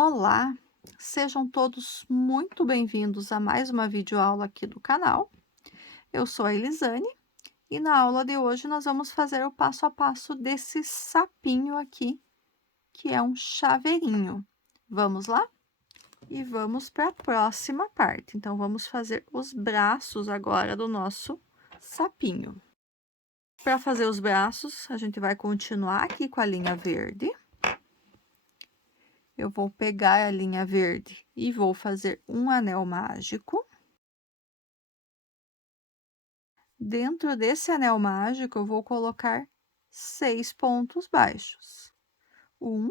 Olá, sejam todos muito bem-vindos a mais uma videoaula aqui do canal. Eu sou a Elisane e na aula de hoje nós vamos fazer o passo a passo desse sapinho aqui, que é um chaveirinho. Vamos lá? E vamos para a próxima parte. Então, vamos fazer os braços agora do nosso sapinho. Para fazer os braços, a gente vai continuar aqui com a linha verde. Eu vou pegar a linha verde e vou fazer um anel mágico. Dentro desse anel mágico, eu vou colocar 6 pontos baixos. 1,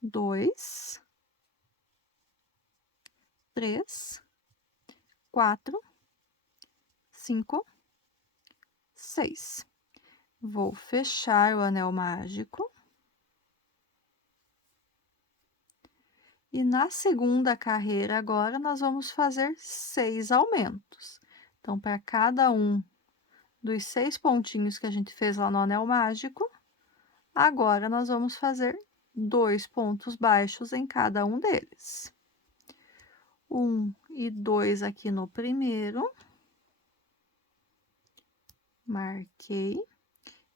2, 3, 4, 5, 6. Vou fechar o anel mágico. E na segunda carreira, agora, nós vamos fazer 6 aumentos. Então, para cada um dos 6 pontinhos que a gente fez lá no anel mágico, agora nós vamos fazer 2 pontos baixos em cada um deles. 1 e 2 aqui no primeiro. Marquei.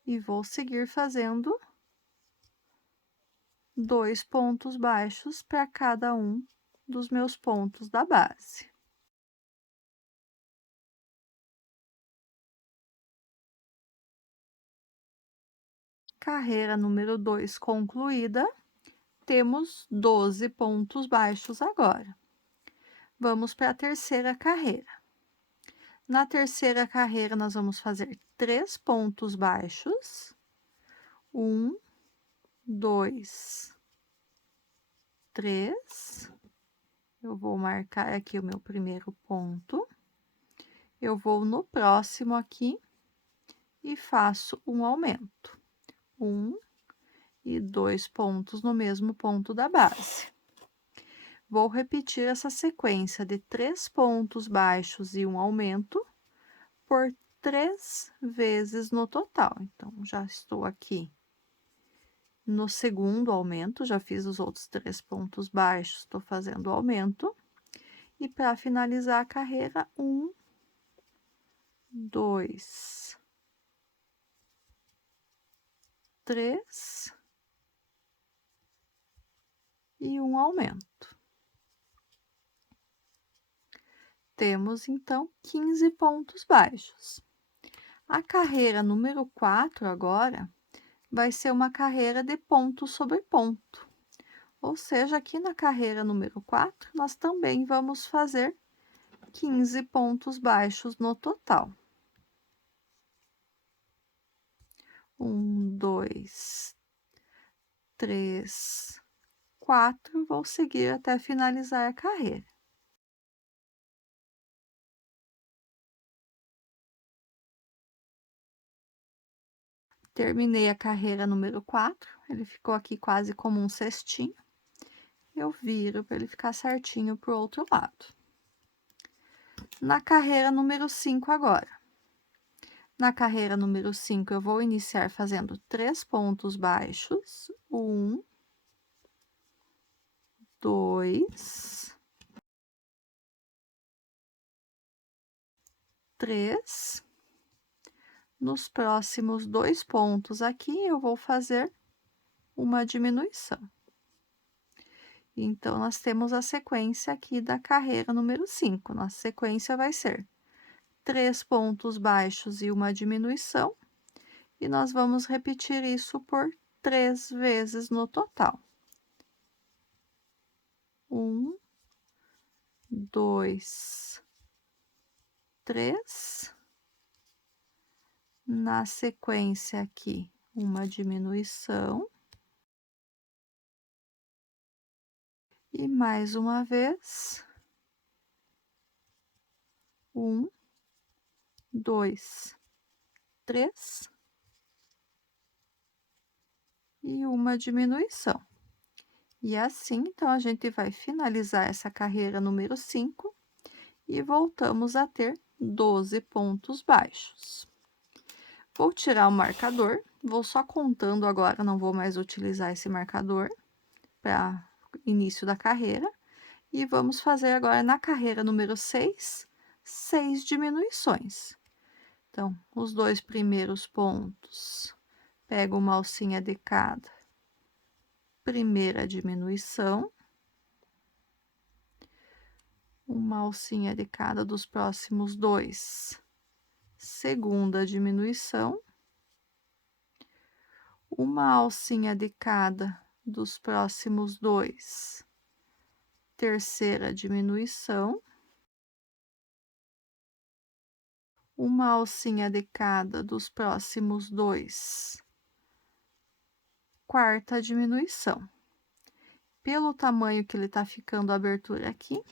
E vou seguir fazendo 2 pontos baixos para cada um dos meus pontos da base. Carreira número 2 concluída, temos 12 pontos baixos agora. Vamos para a terceira carreira. Na terceira carreira, nós vamos fazer 3 pontos baixos. 1, 2, 3. Eu vou marcar aqui o meu primeiro ponto. Eu vou no próximo aqui e faço um aumento. 1 e 2 pontos no mesmo ponto da base. Vou repetir essa sequência de 3 pontos baixos e um aumento por 3 vezes no total. Então, já estou aqui no segundo aumento, já fiz os outros 3 pontos baixos, estou fazendo o aumento. E para finalizar a carreira, 1, 2, 3 e um aumento. Temos, então, 15 pontos baixos. A carreira número 4 agora vai ser uma carreira de ponto sobre ponto. Ou seja, aqui na carreira número 4, nós também vamos fazer 15 pontos baixos no total. 1, 2, 3, 4, vou seguir até finalizar a carreira. Terminei a carreira número 4, ele ficou aqui quase como um cestinho. Eu viro para ele ficar certinho pro outro lado. Na carreira número 5 agora. Na carreira número 5, eu vou iniciar fazendo 3 pontos baixos. 1, 2, 3. Nos próximos 2 pontos aqui, eu vou fazer uma diminuição. Então, nós temos a sequência aqui da carreira número 5. Nossa sequência vai ser 3 pontos baixos e uma diminuição. E nós vamos repetir isso por 3 vezes no total. 1, 2, 3. Na sequência aqui, uma diminuição. E mais uma vez. 1, 2, 3. E uma diminuição. E assim, então, a gente vai finalizar essa carreira número 5 e voltamos a ter 12 pontos baixos. Vou tirar o marcador, vou só contando agora, não vou mais utilizar esse marcador para início da carreira. E vamos fazer agora na carreira número 6, 6 diminuições. Então, os 2 primeiros pontos, pego uma alcinha de cada primeira diminuição, uma alcinha de cada dos próximos 2, segunda diminuição, uma alcinha de cada dos próximos 2, terceira diminuição, uma alcinha de cada dos próximos 2, quarta diminuição. Pelo tamanho que ele tá ficando a abertura aqui,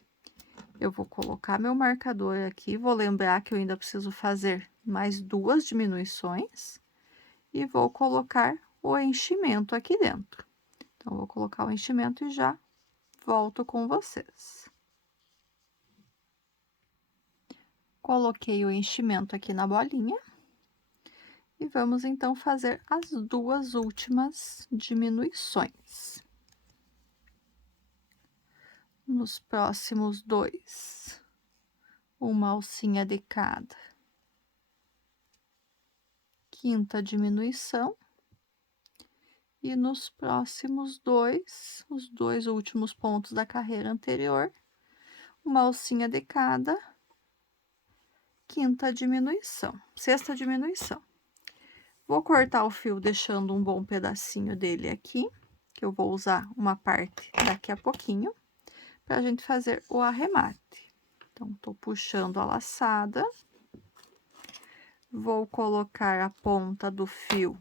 eu vou colocar meu marcador aqui, vou lembrar que eu ainda preciso fazer mais 2 diminuições e vou colocar o enchimento aqui dentro. Então, vou colocar o enchimento e já volto com vocês. Coloquei o enchimento aqui na bolinha e vamos então fazer as 2 últimas diminuições. Nos próximos 2, uma alcinha de cada quinta diminuição, e nos próximos 2, os 2 últimos pontos da carreira anterior, uma alcinha de cada quinta diminuição, sexta diminuição. Vou cortar o fio deixando um bom pedacinho dele aqui, que eu vou usar uma parte daqui a pouquinho, para a gente fazer o arremate. Então, tô puxando a laçada, vou colocar a ponta do fio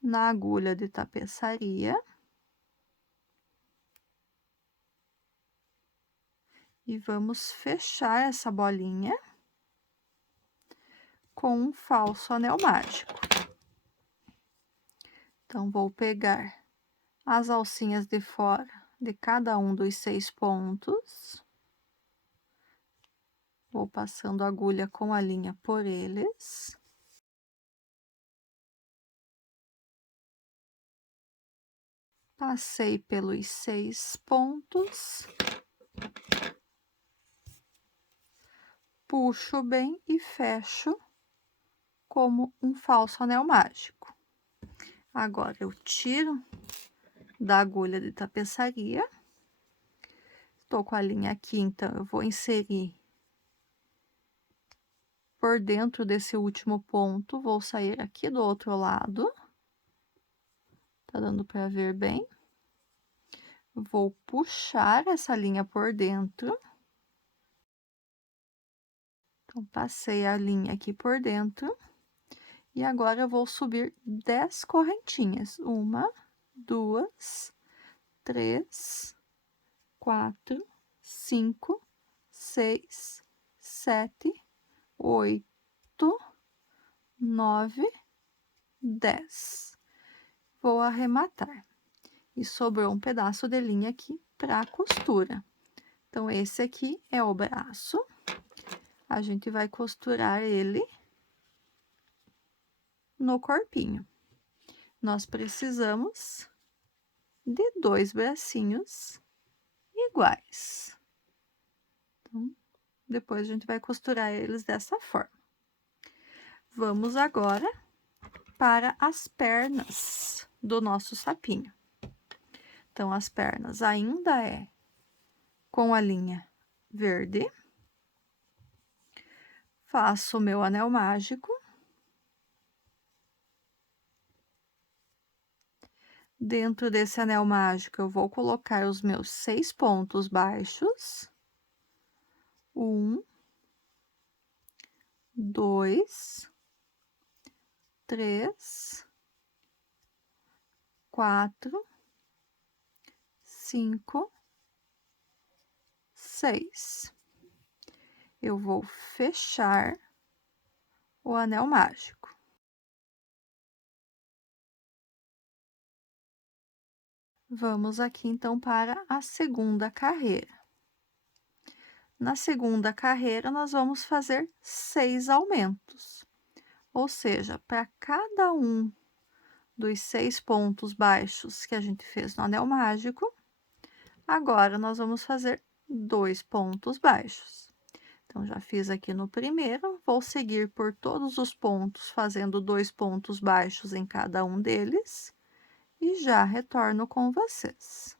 na agulha de tapeçaria. E vamos fechar essa bolinha com um falso anel mágico. Então, vou pegar as alcinhas de fora de cada um dos 6 pontos. Vou passando a agulha com a linha por eles. Passei pelos 6 pontos. Puxo bem e fecho como um falso anel mágico. Agora, eu tiro da agulha de tapeçaria. Tô com a linha aqui, então, eu vou inserir por dentro desse último ponto, vou sair aqui do outro lado. Tá dando para ver bem. Vou puxar essa linha por dentro. Então, passei a linha aqui por dentro. E agora eu vou subir 10 correntinhas. 1, 2, 3, 4, 5, 6, 7, 8, 9, 10. Vou arrematar. E sobrou um pedaço de linha aqui para costura. Então, esse aqui é o braço. A gente vai costurar ele no corpinho. Nós precisamos de 2 bracinhos iguais. Então, depois a gente vai costurar eles dessa forma. Vamos agora para as pernas do nosso sapinho. Então, as pernas ainda é com a linha verde. Faço o meu anel mágico. Dentro desse anel mágico, eu vou colocar os meus 6 pontos baixos. 1, 2, 3, 4, 5, 6. Eu vou fechar o anel mágico. Vamos aqui, então, para a segunda carreira. Na segunda carreira, nós vamos fazer 6 aumentos. Ou seja, para cada um dos 6 pontos baixos que a gente fez no anel mágico, Agora, nós vamos fazer 2 pontos baixos. Então, já fiz aqui no primeiro, vou seguir por todos os pontos, fazendo 2 pontos baixos em cada um deles, e já retorno com vocês.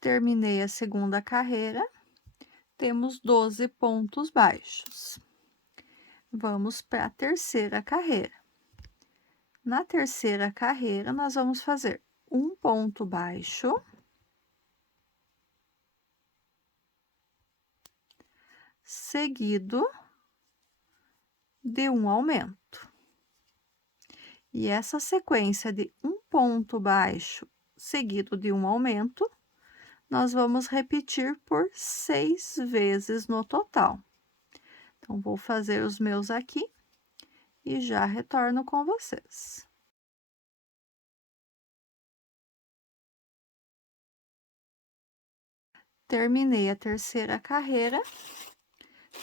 Terminei a segunda carreira, temos 12 pontos baixos. Vamos para a terceira carreira. Na terceira carreira, nós vamos fazer um ponto baixo, seguido de um aumento. E essa sequência de um ponto baixo seguido de um aumento, nós vamos repetir por 6 vezes no total. Então, vou fazer os meus aqui e já retorno com vocês. Terminei a terceira carreira,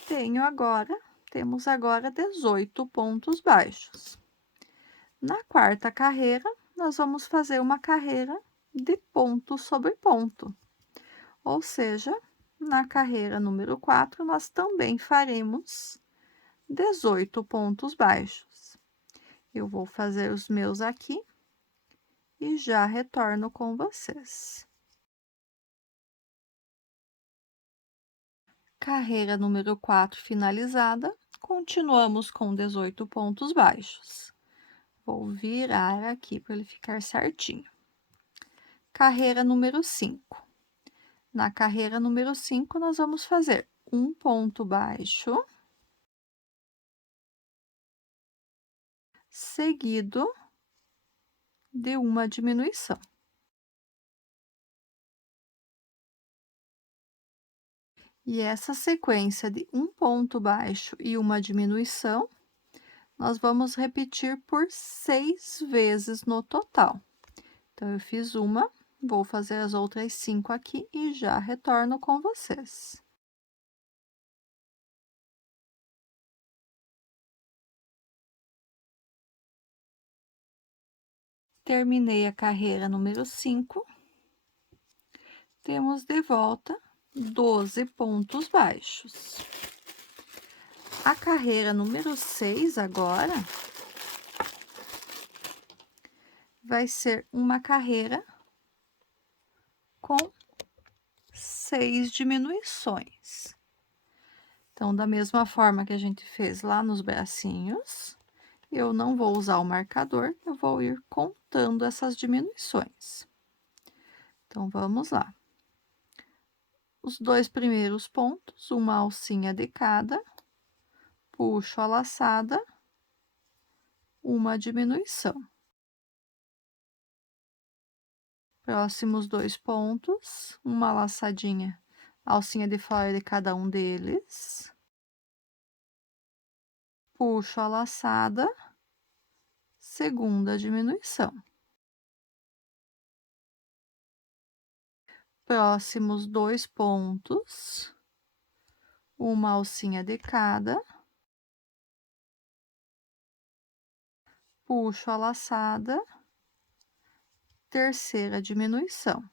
temos agora 18 pontos baixos. Na quarta carreira, nós vamos fazer uma carreira de ponto sobre ponto. Ou seja, na carreira número 4, nós também faremos 18 pontos baixos. Eu vou fazer os meus aqui e já retorno com vocês. Carreira número 4 finalizada, continuamos com 18 pontos baixos. Vou virar aqui para ele ficar certinho. Carreira número 5. Na carreira número 5, nós vamos fazer um ponto baixo, seguido de uma diminuição. E essa sequência de um ponto baixo e uma diminuição, nós vamos repetir por 6 vezes no total. Então, eu fiz uma, vou fazer as outras 5 aqui e já retorno com vocês. Terminei a carreira número 5. Temos de volta 12 pontos baixos. A carreira número 6 agora vai ser uma carreira com 6 diminuições. Então, da mesma forma que a gente fez lá nos bracinhos, eu não vou usar o marcador, eu vou ir contando essas diminuições. Então, vamos lá. Os 2 primeiros pontos, uma alcinha de cada, puxo a laçada, uma diminuição. Próximos 2 pontos, uma laçadinha, alcinha de fora de cada um deles. Puxo a laçada, segunda diminuição. Próximos 2 pontos, uma alcinha de cada. Puxo a laçada, terceira diminuição.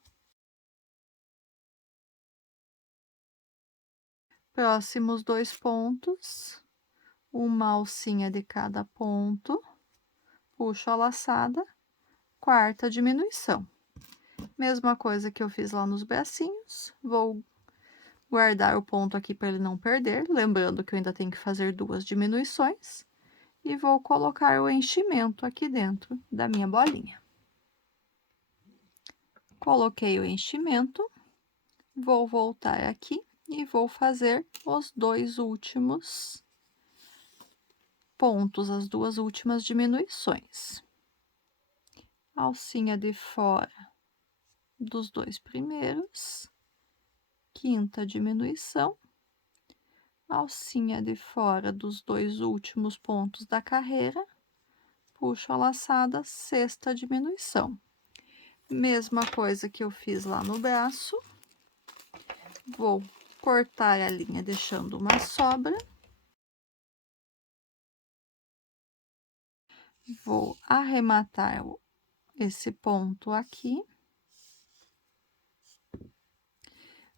Próximos 2 pontos, uma alcinha de cada ponto, puxo a laçada, quarta diminuição. Mesma coisa que eu fiz lá nos bracinhos, vou guardar o ponto aqui para ele não perder, lembrando que eu ainda tenho que fazer 2 diminuições, e vou colocar o enchimento aqui dentro da minha bolinha. Coloquei o enchimento, vou voltar aqui e vou fazer os 2 últimos pontos, as 2 últimas diminuições. Alcinha de fora dos 2 primeiros, quinta diminuição, alcinha de fora dos 2 últimos pontos da carreira, puxo a laçada, sexta diminuição. Mesma coisa que eu fiz lá no braço, vou cortar a linha deixando uma sobra. Vou arrematar esse ponto aqui.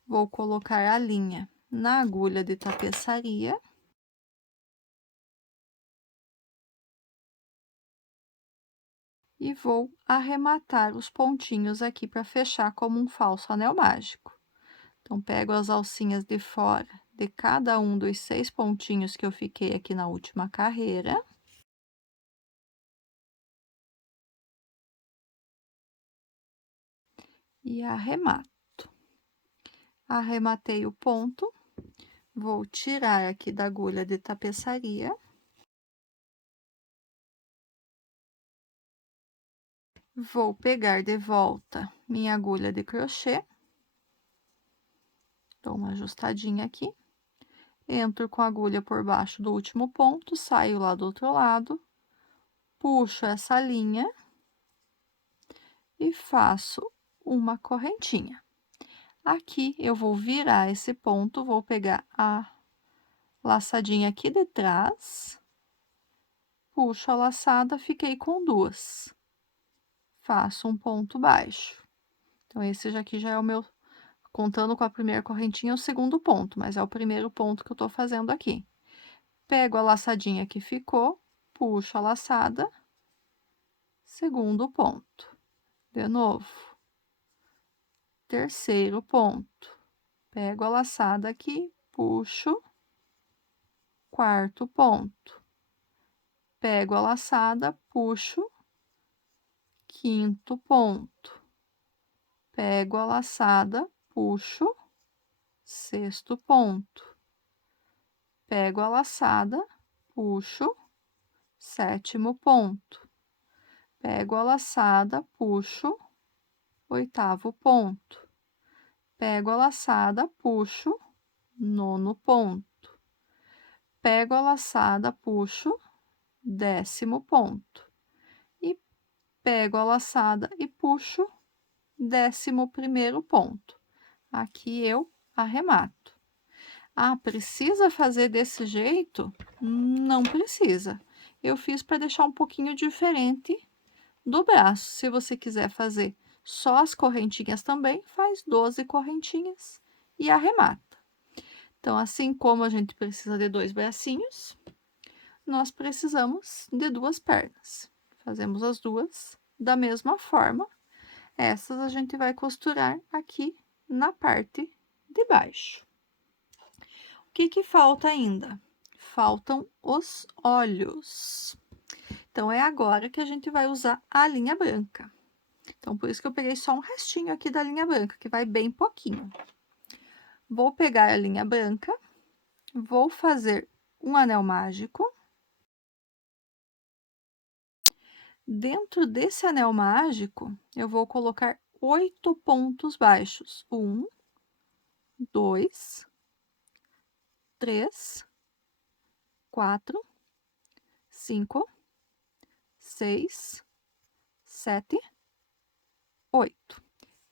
Vou colocar a linha na agulha de tapeçaria. E vou arrematar os pontinhos aqui para fechar como um falso anel mágico. Então, pego as alcinhas de fora de cada um dos 6 pontinhos que eu fiquei aqui na última carreira. E arremato. Arrematei o ponto, vou tirar aqui da agulha de tapeçaria. Vou pegar de volta minha agulha de crochê. Dou uma ajustadinha aqui. Entro com a agulha por baixo do último ponto, saio lá do outro lado, puxo essa linha e faço uma correntinha. Aqui eu vou virar esse ponto, vou pegar a laçadinha aqui de trás, puxo a laçada, fiquei com 2. Faço um ponto baixo. Então, esse aqui já é o meu, contando com a primeira correntinha, é o segundo ponto, mas é o primeiro ponto que eu tô fazendo aqui. Pego a laçadinha que ficou, puxo a laçada, segundo ponto. De novo. Terceiro ponto. Pego a laçada aqui, puxo, quarto ponto. Pego a laçada, puxo, quinto ponto. Pego a laçada, puxo, sexto ponto. Pego a laçada, puxo, sétimo ponto. Pego a laçada, puxo, oitavo ponto. Pego a laçada, puxo, nono ponto. Pego a laçada, puxo, 10º ponto. E pego a laçada e puxo, 11º ponto. Aqui eu arremato. Ah, precisa fazer desse jeito? Não precisa. Eu fiz para deixar um pouquinho diferente do braço. Se você quiser fazer só as correntinhas também, faz 12 correntinhas e arremata. Então, assim como a gente precisa de 2 bracinhos, nós precisamos de 2 pernas. Fazemos as duas da mesma forma. Essas a gente vai costurar aqui na parte de baixo. O que que falta ainda? Faltam os olhos. Então, é agora que a gente vai usar a linha branca. Então, por isso que eu peguei só um restinho aqui da linha branca, que vai bem pouquinho. Vou pegar a linha branca, vou fazer um anel mágico. Dentro desse anel mágico, eu vou colocar 8 pontos baixos. 1, 2, 3, 4, 5, 6, 7, 8.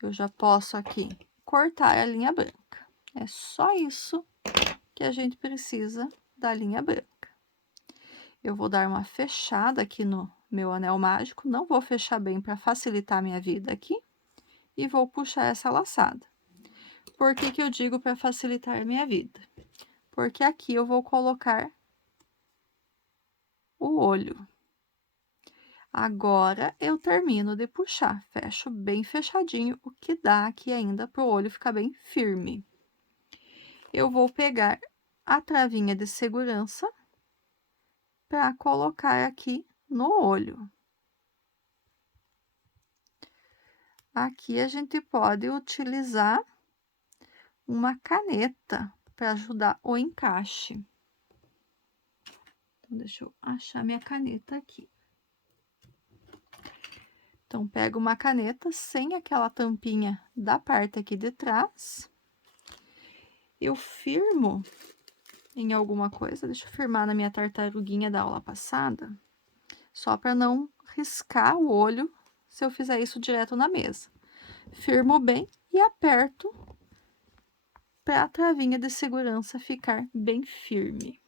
Eu já posso aqui cortar a linha branca. É só isso que a gente precisa da linha branca. Eu vou dar uma fechada aqui no meu anel mágico, não vou fechar bem para facilitar a minha vida aqui, e vou puxar essa laçada. Por que que eu digo para facilitar a minha vida? Porque aqui eu vou colocar o olho. Agora, eu termino de puxar, fecho bem fechadinho, o que dá aqui ainda para o olho ficar bem firme. Eu vou pegar a travinha de segurança para colocar aqui no olho. Aqui a gente pode utilizar uma caneta para ajudar o encaixe. Então, deixa eu achar minha caneta aqui. Então, pego uma caneta sem aquela tampinha da parte aqui de trás. Eu firmo em alguma coisa, deixa eu firmar na minha tartaruguinha da aula passada, só para não riscar o olho se eu fizer isso direto na mesa. Firmo bem e aperto para a travinha de segurança ficar bem firme.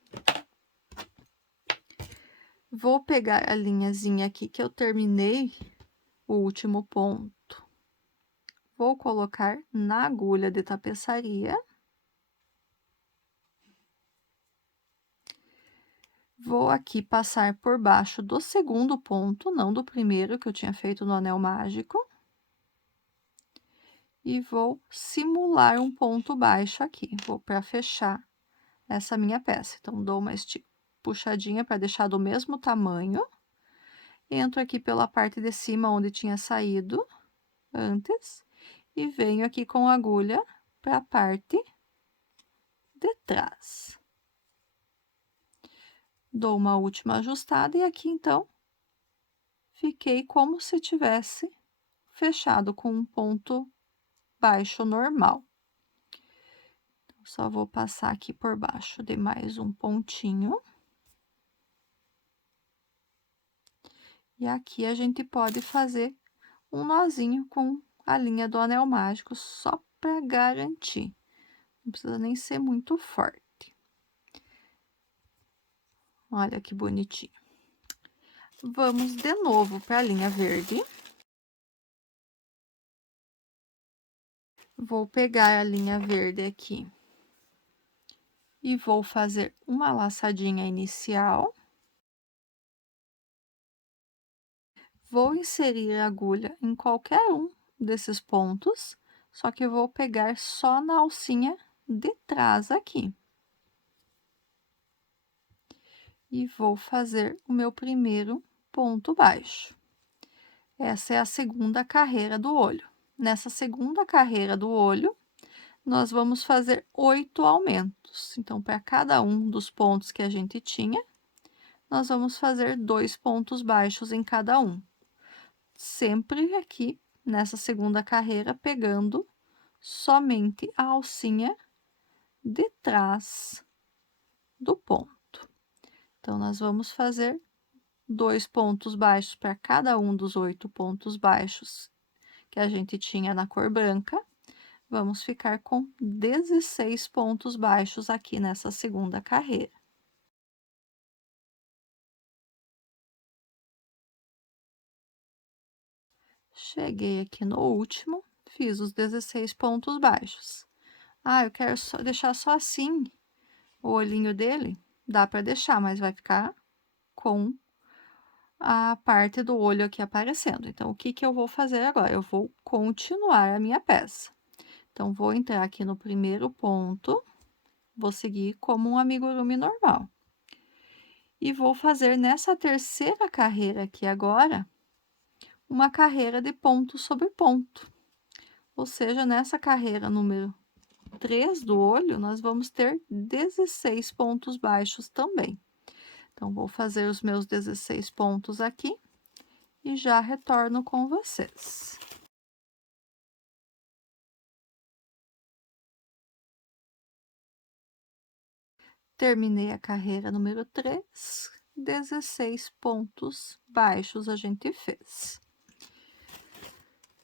Vou pegar a linhazinha aqui que eu terminei o último ponto. Vou colocar na agulha de tapeçaria. Vou aqui passar por baixo do segundo ponto, não do primeiro que eu tinha feito no anel mágico. E vou simular um ponto baixo aqui, vou para fechar essa minha peça. Então, dou uma puxadinha para deixar do mesmo tamanho. Entro aqui pela parte de cima onde tinha saído antes e venho aqui com a agulha para a parte de trás. Dou uma última ajustada e aqui, então, fiquei como se tivesse fechado com um ponto baixo normal. Então, só vou passar aqui por baixo de mais um pontinho. E aqui a gente pode fazer um nozinho com a linha do anel mágico, só para garantir. Não precisa nem ser muito forte. Olha que bonitinho. Vamos de novo para a linha verde. Vou pegar a linha verde aqui e vou fazer uma laçadinha inicial. Vou inserir a agulha em qualquer um desses pontos, só que eu vou pegar só na alcinha de trás aqui. E vou fazer o meu primeiro ponto baixo. Essa é a segunda carreira do olho. Nessa segunda carreira do olho, nós vamos fazer 8 aumentos. Então, para cada um dos pontos que a gente tinha, nós vamos fazer 2 pontos baixos em cada um. Sempre aqui, nessa segunda carreira, pegando somente a alcinha de trás do ponto. Então, nós vamos fazer 2 pontos baixos para cada um dos 8 pontos baixos que a gente tinha na cor branca. Vamos ficar com 16 pontos baixos aqui nessa segunda carreira. Cheguei aqui no último, fiz os 16 pontos baixos. Ah, eu quero deixar só assim o olhinho dele? Dá para deixar, mas vai ficar com a parte do olho aqui aparecendo. Então, o que que eu vou fazer agora? Eu vou continuar a minha peça. Então, vou entrar aqui no primeiro ponto, vou seguir como um amigurumi normal. E vou fazer nessa terceira carreira aqui agora, uma carreira de ponto sobre ponto. Ou seja, nessa carreira número 3 do olho, nós vamos ter 16 pontos baixos também. Então, vou fazer os meus 16 pontos aqui e já retorno com vocês. Terminei a carreira número 3, 16 pontos baixos a gente fez.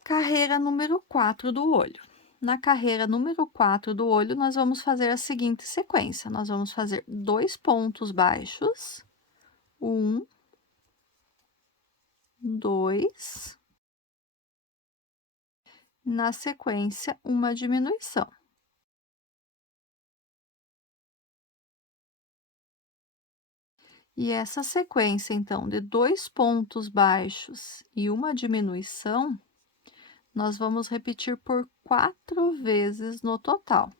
Carreira número 4 do olho. Na carreira número 4 do olho, nós vamos fazer a seguinte sequência: nós vamos fazer 2 pontos baixos, 1, 2, na sequência, uma diminuição. E essa sequência, então, de 2 pontos baixos e uma diminuição, nós vamos repetir por 4 vezes no total.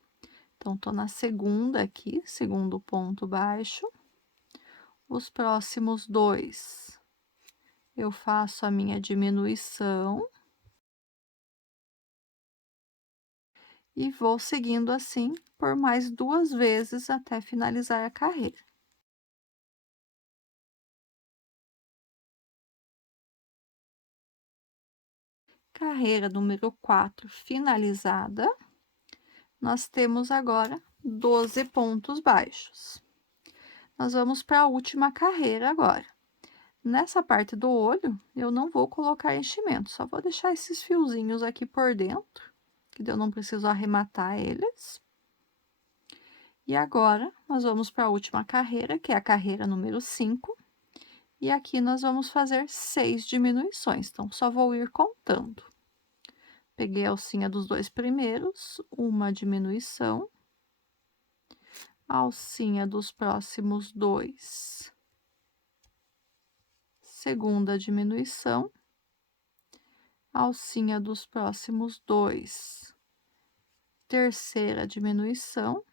Então, tô na segunda aqui, segundo ponto baixo. Os próximos 2, eu faço a minha diminuição. E vou seguindo assim por mais 2 vezes até finalizar a carreira. Carreira número 4 finalizada, nós temos agora 12 pontos baixos. Nós vamos para a última carreira agora. Nessa parte do olho, eu não vou colocar enchimento, só vou deixar esses fiozinhos aqui por dentro, que eu não preciso arrematar eles. E agora, nós vamos para a última carreira, que é a carreira número 5, E aqui nós vamos fazer 6 diminuições, então só vou ir contando. Peguei a alcinha dos 2 primeiros, uma diminuição, a alcinha dos próximos 2, segunda diminuição, a alcinha dos próximos 2, terceira diminuição,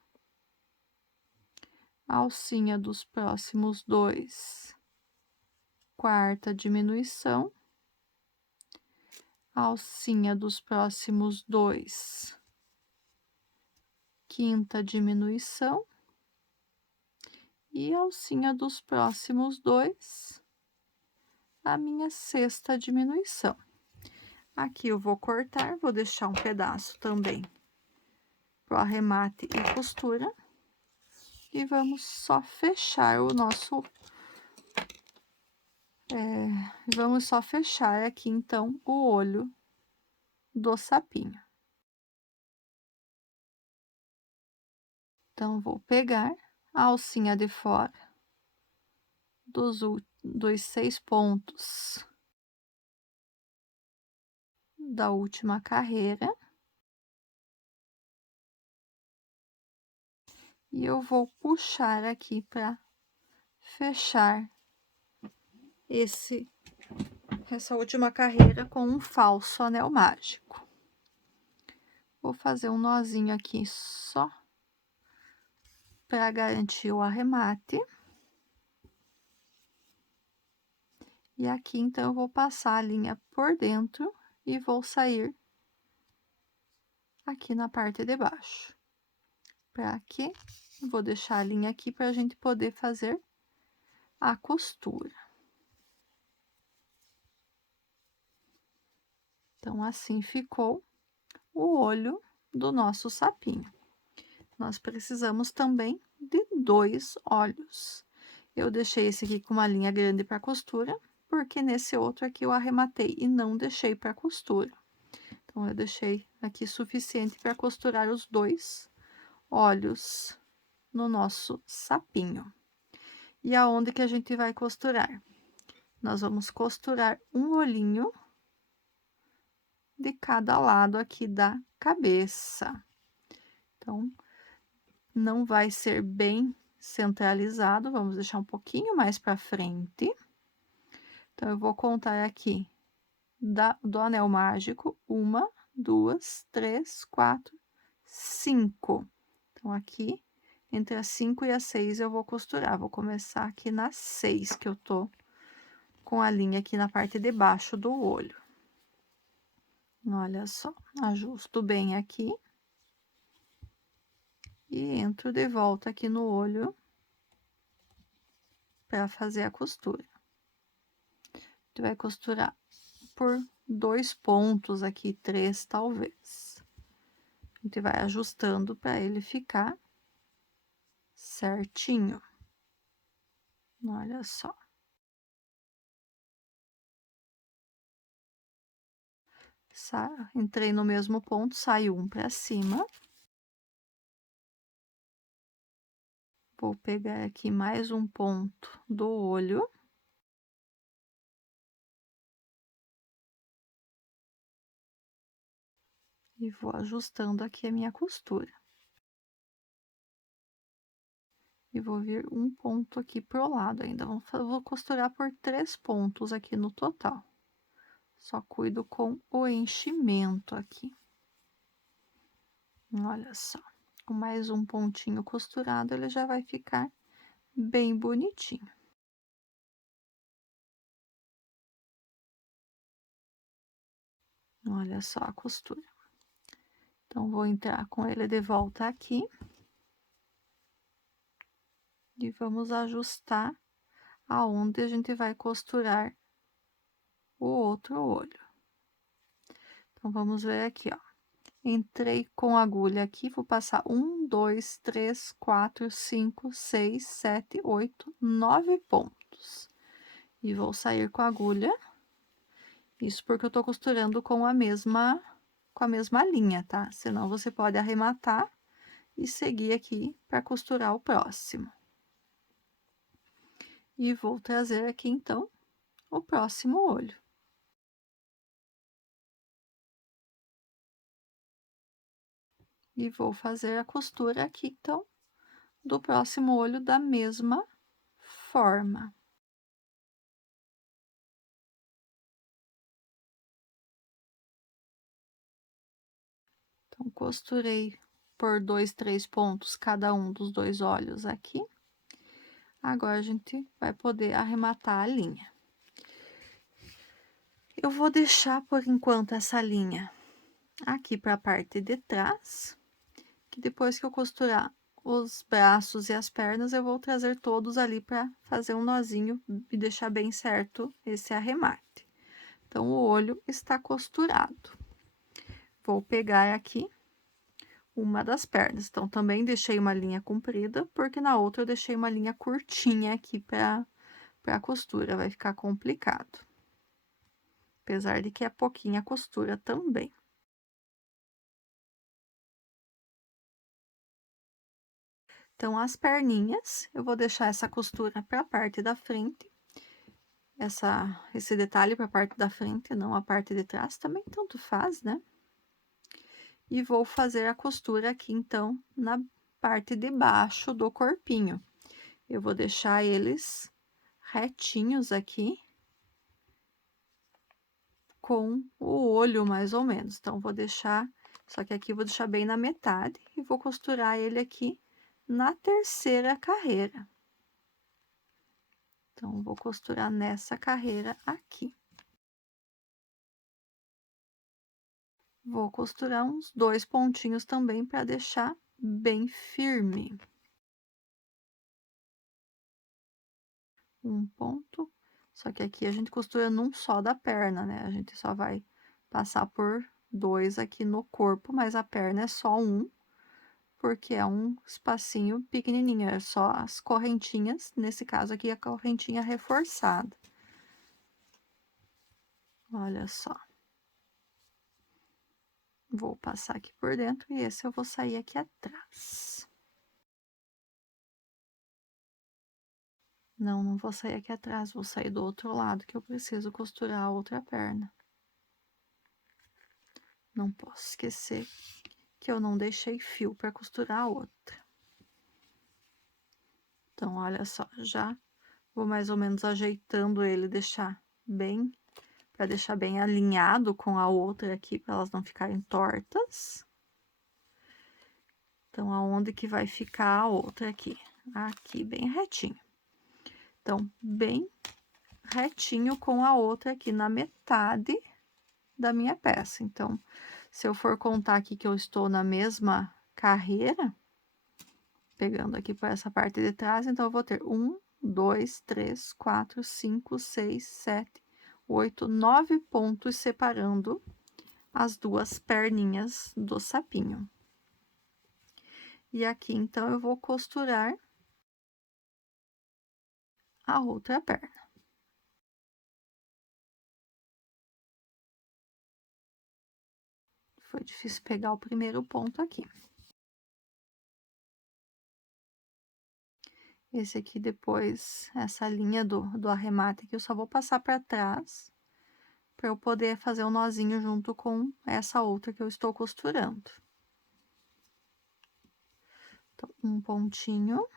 a alcinha dos próximos 2, quarta diminuição, a alcinha dos próximos 2, quinta diminuição, e a alcinha dos próximos 2, a minha sexta diminuição. Aqui eu vou cortar, vou deixar um pedaço também pro arremate e costura. E vamos só fechar o nosso... vamos só fechar aqui, então, o olho do sapinho. Então, vou pegar a alcinha de fora dos 6 pontos da última carreira. E eu vou puxar aqui para fechar essa última carreira com um falso anel mágico. Vou fazer um nozinho aqui só para garantir o arremate. E aqui, então, eu vou passar a linha por dentro e vou sair aqui na parte de baixo. Para aqui, vou deixar a linha aqui para a gente poder fazer a costura. Então, assim ficou o olho do nosso sapinho. Nós precisamos também de 2 olhos. Eu deixei esse aqui com uma linha grande para costura, porque nesse outro aqui eu arrematei e não deixei para costura. Então, eu deixei aqui suficiente para costurar os 2 olhos no nosso sapinho. E aonde que a gente vai costurar? Nós vamos costurar um olhinho de cada lado aqui da cabeça. Então, não vai ser bem centralizado, vamos deixar um pouquinho mais para frente. Então, eu vou contar aqui do anel mágico, 1, 2, 3, 4, 5. Então, aqui, entre a 5 e a 6, eu vou costurar. Vou começar aqui na 6, que eu tô com a linha aqui na parte de baixo do olho. Olha só, ajusto bem aqui. E entro de volta aqui no olho para fazer a costura. Tu vai costurar por 2 pontos aqui, 3 talvez. A gente vai ajustando para ele ficar certinho. Olha só. Entrei no mesmo ponto, saio um para cima. Vou pegar aqui mais um ponto do olho. E vou ajustando aqui a minha costura. E vou vir um ponto aqui pro lado ainda. Vou costurar por 3 pontos aqui no total. Só cuido com o enchimento aqui. Olha só, com mais um pontinho costurado, ele já vai ficar bem bonitinho. Olha só a costura. Então, vou entrar com ele de volta aqui. E vamos ajustar aonde a gente vai costurar o outro olho. Então, vamos ver aqui, ó. Entrei com agulha aqui, vou passar 1, 2, 3, 4, 5, 6, 7, 8, 9 pontos. E vou sair com a agulha. Isso porque eu tô costurando com a mesma linha, tá? Senão você pode arrematar e seguir aqui para costurar o próximo. E vou trazer aqui, então, o próximo olho. E vou fazer a costura aqui, então, do próximo olho da mesma forma. Então, costurei por 2, 3 pontos cada um dos 2 olhos aqui. Agora, a gente vai poder arrematar a linha. Eu vou deixar, por enquanto, essa linha aqui para a parte de trás, que depois que eu costurar os braços e as pernas, eu vou trazer todos ali para fazer um nozinho e deixar bem certo esse arremate. Então, o olho está costurado. Vou pegar aqui uma das pernas. Então, também deixei uma linha comprida, porque na outra eu deixei uma linha curtinha aqui para a costura, vai ficar complicado. Apesar de que é pouquinha a costura também. Então, as perninhas, eu vou deixar essa costura para a parte da frente, esse detalhe para a parte da frente, não a parte de trás, também tanto faz, né? E vou fazer a costura aqui, então, na parte de baixo do corpinho. Eu vou deixar eles retinhos aqui, com o olho, mais ou menos. Então, vou deixar, só que aqui eu vou deixar bem na metade e vou costurar ele aqui na terceira carreira. Então, vou costurar nessa carreira aqui. Vou costurar uns 2 pontinhos também para deixar bem firme. Um ponto, só que aqui a gente costura num só da perna, né? A gente só vai passar por 2 aqui no corpo, mas a perna é só um, porque é um espacinho pequenininho, é só as correntinhas, nesse caso aqui a correntinha reforçada. Olha só. Vou passar aqui por dentro e esse eu vou sair aqui atrás. Não, não vou sair aqui atrás, vou sair do outro lado, que eu preciso costurar a outra perna. Não posso esquecer que eu não deixei fio para costurar a outra. Então, olha só, já vou mais ou menos ajeitando ele, para deixar bem alinhado com a outra aqui, para elas não ficarem tortas. Então, aonde que vai ficar a outra aqui? Aqui, bem retinho. Então, bem retinho com a outra aqui na metade da minha peça. Então, se eu for contar aqui que eu estou na mesma carreira, pegando aqui por essa parte de trás, então eu vou ter 1, 2, 3, 4, 5, 6, 7, 8, 9 pontos separando as duas perninhas do sapinho. E aqui, então, eu vou costurar a outra perna. Foi difícil pegar o primeiro ponto aqui. Esse aqui depois, essa linha do arremate aqui, eu só vou passar para trás, para eu poder fazer um nozinho junto com essa outra que eu estou costurando. Então, um pontinho.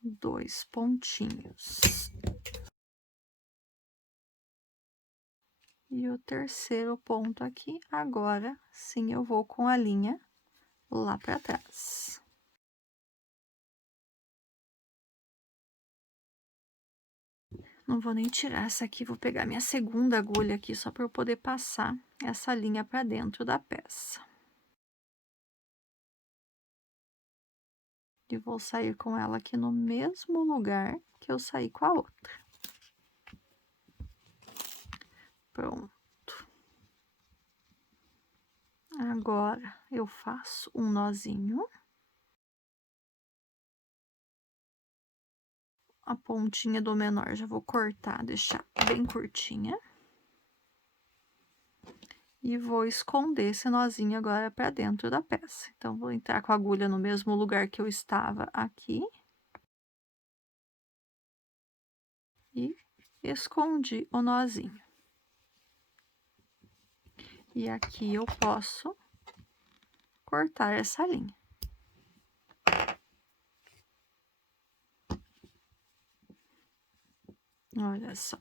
Dois pontinhos. E o terceiro ponto aqui, agora sim eu vou com a linha lá para trás. Não vou nem tirar essa aqui, vou pegar minha segunda agulha aqui, só para eu poder passar essa linha para dentro da peça. E vou sair com ela aqui no mesmo lugar que eu saí com a outra. Pronto. Agora, eu faço um nozinho. A pontinha do menor já vou cortar, deixar bem curtinha. E vou esconder esse nozinho agora para dentro da peça. Então, vou entrar com a agulha no mesmo lugar que eu estava aqui. E escondi o nozinho. E aqui eu posso cortar essa linha. Olha só.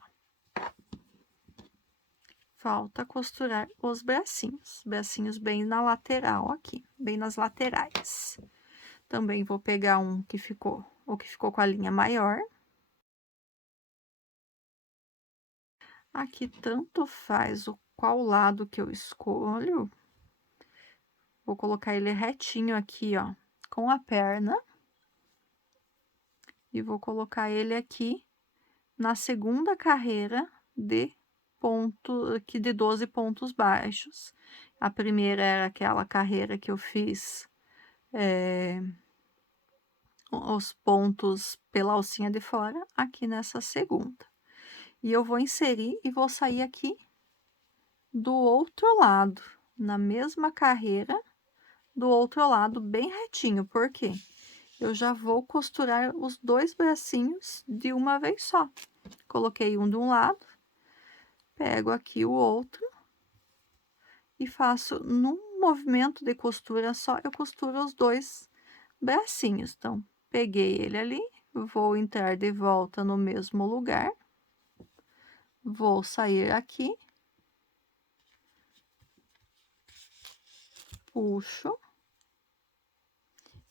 Falta costurar os bracinhos bem na lateral aqui, bem nas laterais. Também vou pegar o que ficou com a linha maior. Aqui tanto faz qual lado que eu escolho. Vou colocar ele retinho aqui, ó, com a perna. E vou colocar ele aqui na segunda carreira de ponto, aqui de 12 pontos baixos. A primeira era aquela carreira que eu fiz os pontos pela alcinha de fora, aqui nessa segunda. E eu vou inserir e vou sair aqui do outro lado, na mesma carreira, do outro lado, bem retinho. Por quê? Eu já vou costurar os dois bracinhos de uma vez só. Coloquei um de um lado, pego aqui o outro e faço num movimento de costura só, eu costuro os dois bracinhos. Então, peguei ele ali, vou entrar de volta no mesmo lugar, vou sair aqui, puxo,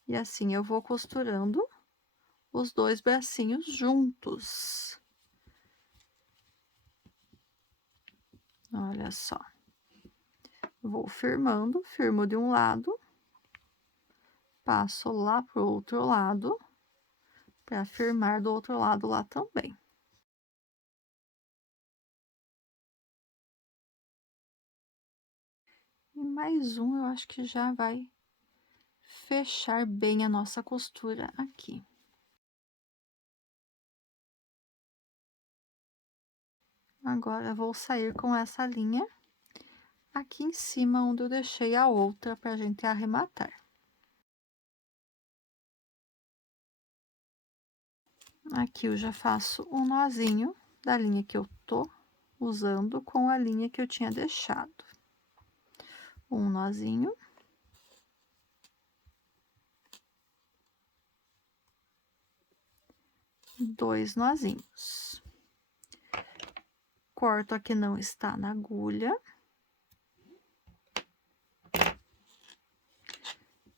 e assim eu vou costurando os dois bracinhos juntos. Olha só. Vou firmando, firmo de um lado, passo lá pro outro lado, para firmar do outro lado lá também. E mais um, eu acho que já vai fechar bem a nossa costura aqui. Agora, vou sair com essa linha aqui em cima, onde eu deixei a outra pra gente arrematar. Aqui eu já faço um nozinho da linha que eu tô usando com a linha que eu tinha deixado. Um nozinho. Dois nozinhos. Corto a que não está na agulha.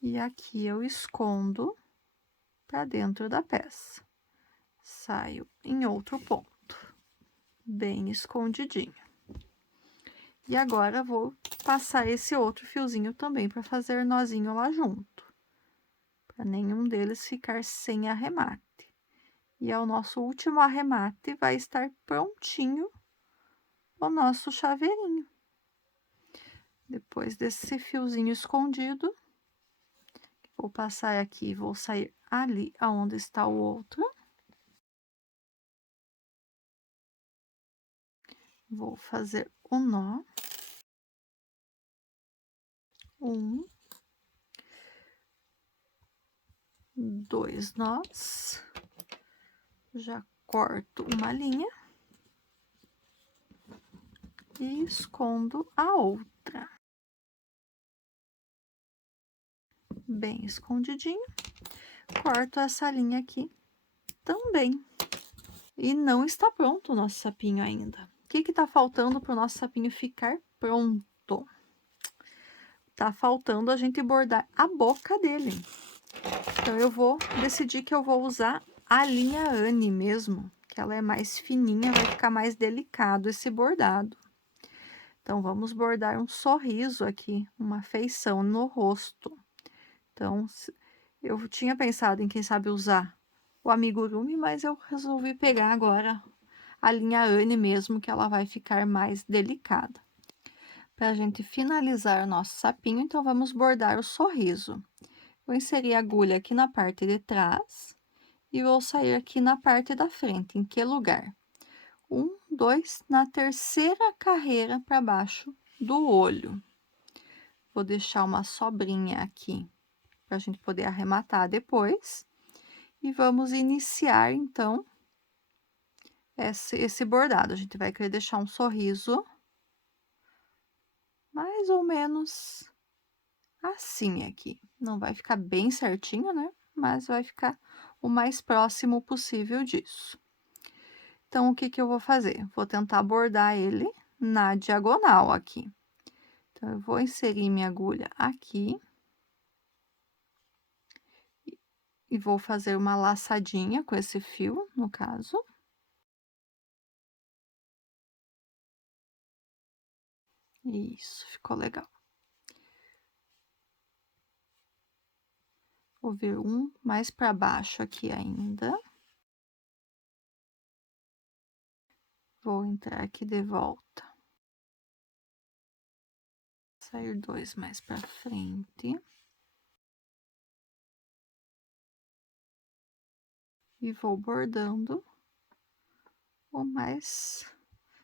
E aqui eu escondo para dentro da peça. Saio em outro ponto, bem escondidinho. E agora vou passar esse outro fiozinho também para fazer nozinho lá junto, para nenhum deles ficar sem arremate. E ao nosso último arremate vai estar prontinho o nosso chaveirinho. Depois desse fiozinho escondido, vou passar aqui, vou sair ali aonde está o outro. Vou fazer o nó. Um, dois nós. Já corto uma linha. E escondo a outra. Bem escondidinho. Corto essa linha aqui também. E não está pronto o nosso sapinho ainda. O que que tá faltando para o nosso sapinho ficar pronto? Tá faltando a gente bordar a boca dele. Então, eu vou decidir que eu vou usar a linha Anne mesmo, que ela é mais fininha, vai ficar mais delicado esse bordado. Então, vamos bordar um sorriso aqui, uma feição no rosto. Então, eu tinha pensado em, quem sabe, usar o amigurumi, mas eu resolvi pegar agora a linha Anne mesmo, que ela vai ficar mais delicada. Para a gente finalizar o nosso sapinho, então, vamos bordar o sorriso. Vou inserir a agulha aqui na parte de trás e vou sair aqui na parte da frente. Em que lugar? Um, dois, na terceira carreira para baixo do olho. Vou deixar uma sobrinha aqui, para a gente poder arrematar depois. E vamos iniciar, então, esse bordado. A gente vai querer deixar um sorriso mais ou menos assim aqui. Não vai ficar bem certinho, né, mas vai ficar o mais próximo possível disso. Então, o que que eu vou fazer? Vou tentar bordar ele na diagonal aqui. Então, eu vou inserir minha agulha aqui. E vou fazer uma laçadinha com esse fio, no caso. Isso, ficou legal. Vou vir um mais para baixo aqui ainda. Vou entrar aqui de volta. Sair 2 mais para frente. E vou bordando o mais,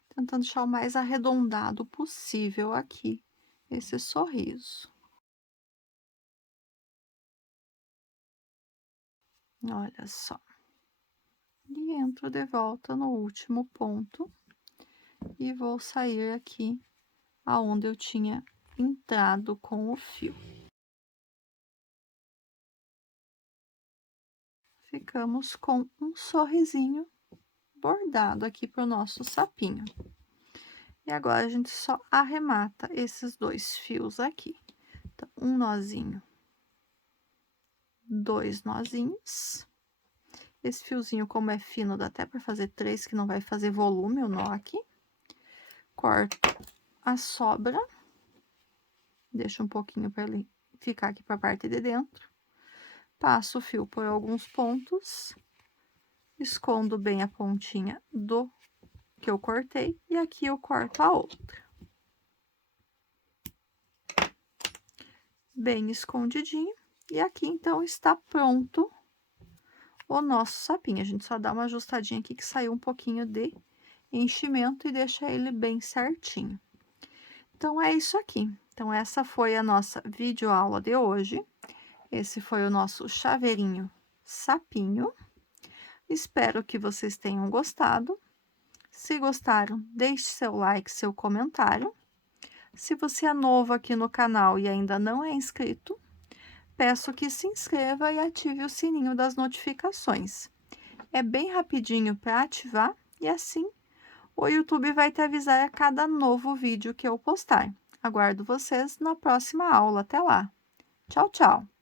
tentando deixar o mais arredondado possível aqui, esse sorriso. Olha só. E entro de volta no último ponto. E vou sair aqui aonde eu tinha entrado com o fio. Ficamos com um sorrisinho bordado aqui para o nosso sapinho. E agora a gente só arremata esses 2 fios aqui. Então, um nozinho, 2 nozinhos. Esse fiozinho, como é fino, dá até para fazer 3, que não vai fazer volume o nó aqui. Corto a sobra, deixo um pouquinho para ele ficar aqui para a parte de dentro. Passo o fio por alguns pontos, escondo bem a pontinha do que eu cortei, e aqui eu corto a outra. Bem escondidinho, e aqui então está pronto o nosso sapinho. A gente só dá uma ajustadinha aqui que saiu um pouquinho de enchimento e deixa ele bem certinho. Então, é isso aqui. Então, essa foi a nossa videoaula de hoje. Esse foi o nosso chaveirinho sapinho. Espero que vocês tenham gostado. Se gostaram, deixe seu like, seu comentário. Se você é novo aqui no canal e ainda não é inscrito, peço que se inscreva e ative o sininho das notificações. É bem rapidinho para ativar e assim o YouTube vai te avisar a cada novo vídeo que eu postar. Aguardo vocês na próxima aula. Até lá. Tchau, tchau.